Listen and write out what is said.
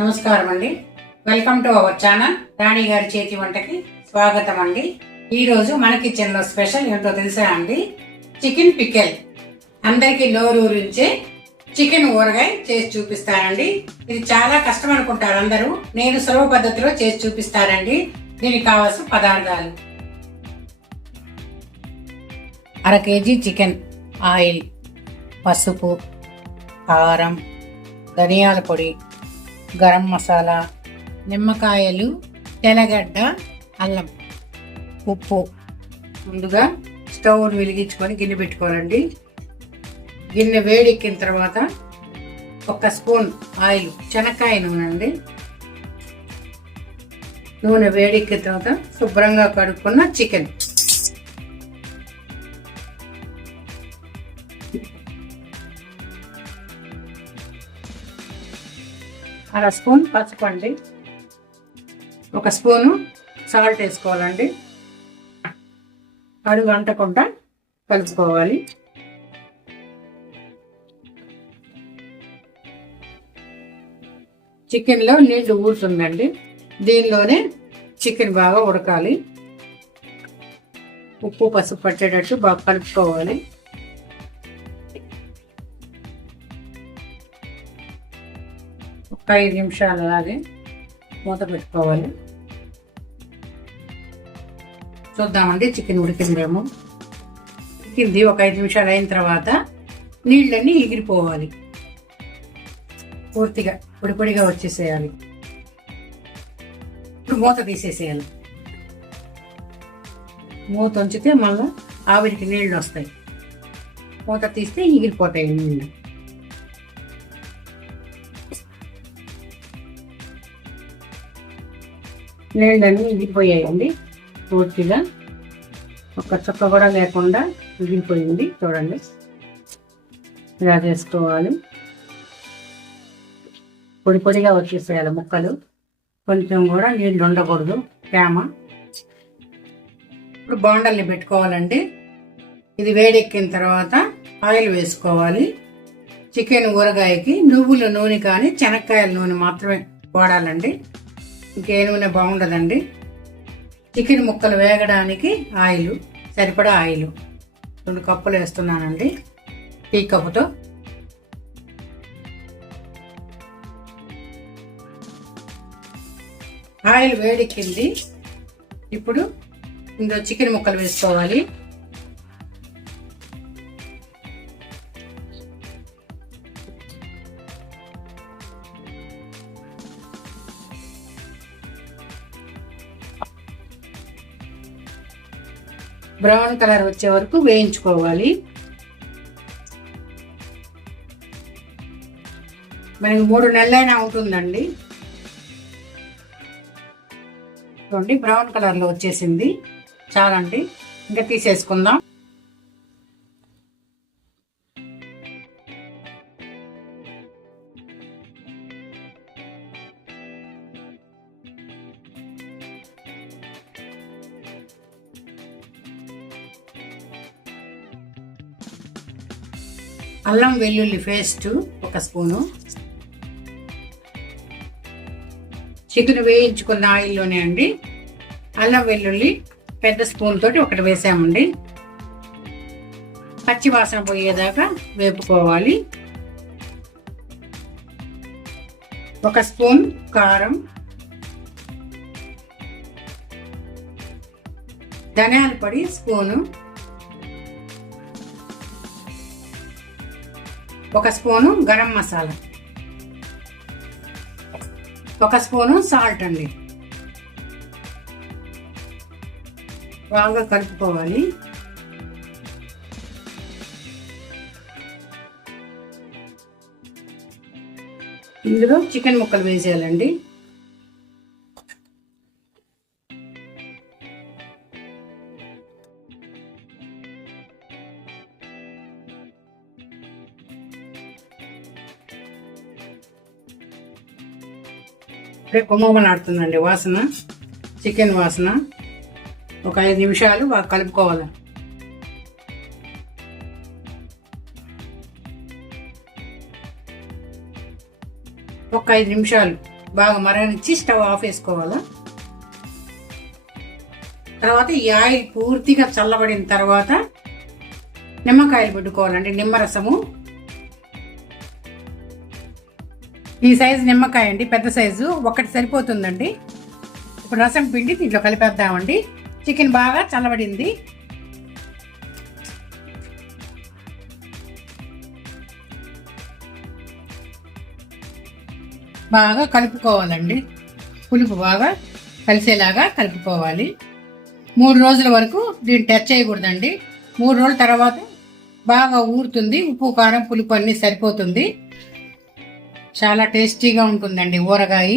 నమస్కారం అండి. Welcome to our channel రాణి గారి చేతి వంటకి స్వాగతం అండి. ఈ రోజు మన కిచెన్ లో స్పెషల్ ఏంటో తెలుసా అండి? Chicken pickle. అందరికి నోరూరించే చికెన్ ఊరగాయ చేసి చూపిస్తానండి. ఇది చాలా కష్టం అనుకుంటారు అందరూ. నేను సులభ పద్ధతిలో చేసి చూపిస్తానండి. దీనికి కావాల్సిన పదార్థాలు: అర కేజీ చికెన్, ఆయిల్, పసుపు, కారం, ధనియాల పొడి, గరం మసాలా, నిమ్మకాయలు, తెల్లగడ్డ, అల్లం, ఉప్పు. ముందుగా స్టవ్ వెలిగించుకొని గిన్నె పెట్టుకోవాలండి. గిన్నె వేడెక్కిన తర్వాత 1 స్పూన్ ఆయిల్, శనక్కాయ నూనె అండి. నూనె వేడెక్కిన తర్వాత శుభ్రంగా కడుక్కున్న చికెన్, అర స్పూన్ పసుపు అండి, 1 స్పూను సాల్ట్ వేసుకోవాలండి. అడుగు అంటకుండా కలుపుకోవాలి. చికెన్లో నీళ్లు ఊరుతుందండి. దీనిలోనే చికెన్ బాగా ఉడకాలి. ఉప్పు పసుపు పట్టేటట్టు బాగా కలుపుకోవాలి. ఒక 5 నిమిషాలు అలాగే మూత పెట్టుకోవాలి. చూద్దామండి చికెన్ ఉడికిందేమో. ఉడికింది. ఒక 5 నిమిషాలు అయిన తర్వాత నీళ్ళన్నీ ఎగిరిపోవాలి. పూర్తిగా పొడిపొడిగా వచ్చేసేయాలి. ఇప్పుడు మూత తీసేసేయాలి. మూత ఉంచితే మళ్ళీ ఆవిరికి నీళ్ళు వస్తాయి. మూత తీస్తే ఎగిరిపోతాయి నీళ్ళు. నీళ్ళన్నీ ఎగిరిపోయాయండి. పూర్తిగా ఒక చుక్క కూడా లేకుండా ఎగిరిపోయింది. చూడండి, ఇలా చేసుకోవాలి. పొడి పొడిగా వచ్చేసేయాలి ముక్కలు. కొంచెం కూడా నీళ్ళు ఉండకూడదు, తేమ. ఇప్పుడు బోండాల్ని పెట్టుకోవాలండి. ఇది వేడెక్కిన తర్వాత ఆయిల్ వేసుకోవాలి. చికెన్ ఊరగాయకి నువ్వుల నూనె కానీ శనక్కాయల నూనె మాత్రమే వాడాలండి. ఇంకే నూనె బాగుండదండి. చికెన్ ముక్కలు వేగడానికి ఆయిల్, సరిపడా ఆయిల్ 2 కప్పులు వేస్తున్నానండి, టీ కప్పుతో. ఆయిల్ వేడెక్కింది. ఇప్పుడు ఇందులో చికెన్ ముక్కలు వేసుకోవాలి. బ్రౌన్ కలర్ వచ్చే వరకు వేయించుకోవాలి. మనకి 3 నెలలైనా ఉంటుందండి. చూడండి, బ్రౌన్ కలర్లో వచ్చేసింది. చాలండి, ఇంకా తీసేసుకుందాం. అల్లం వెల్లుల్లి పేస్ట్ 1 స్పూను. చికెన్ వేయించుకున్న ఆయిల్లోనే అండి అల్లం వెల్లుల్లి పెద్ద స్పూన్ తోటి 1 వేసామండి. పచ్చి వాసన పోయేదాకా వేపుకోవాలి. 1 స్పూన్ కారం, ధనియాల పొడి spoon, 1 spoon garam masala, 1 spoon salt అండి. బాగా కలుపుకోవాలి. ఇందులో చికెన్ ముక్కలు వేసేయాలండి. గుమ్మగుమ్మలాడుతుందండి వాసన, చికెన్ వాసన. ఒక 5 నిమిషాలు బాగా కలుపుకోవాలి. ఒక 5 నిమిషాలు బాగా మరగనిచ్చి స్టవ్ ఆఫ్ వేసుకోవాలా. తర్వాత ఈ ఆయిల్ పూర్తిగా చల్లబడిన తర్వాత నిమ్మకాయలు పెట్టుకోవాలండి. నిమ్మరసము ఈ సైజు నిమ్మకాయ అండి, పెద్ద సైజు ఒకటి సరిపోతుందండి. ఇప్పుడు రసం పిండి దీంట్లో కలిపేద్దామండి. చికెన్ బాగా చల్లబడింది. బాగా కలుపుకోవాలండి. పులుపు బాగా కలిసేలాగా కలుపుకోవాలి. 3 రోజుల వరకు దీన్ని టచ్ చేయకూడదండి. 3 రోజుల తర్వాత బాగా ఊరుతుంది. ఉప్పు కారం పులుపు అన్నీ సరిపోతుంది. చాలా టేస్టీగా ఉంటుందండి ఊరగాయ.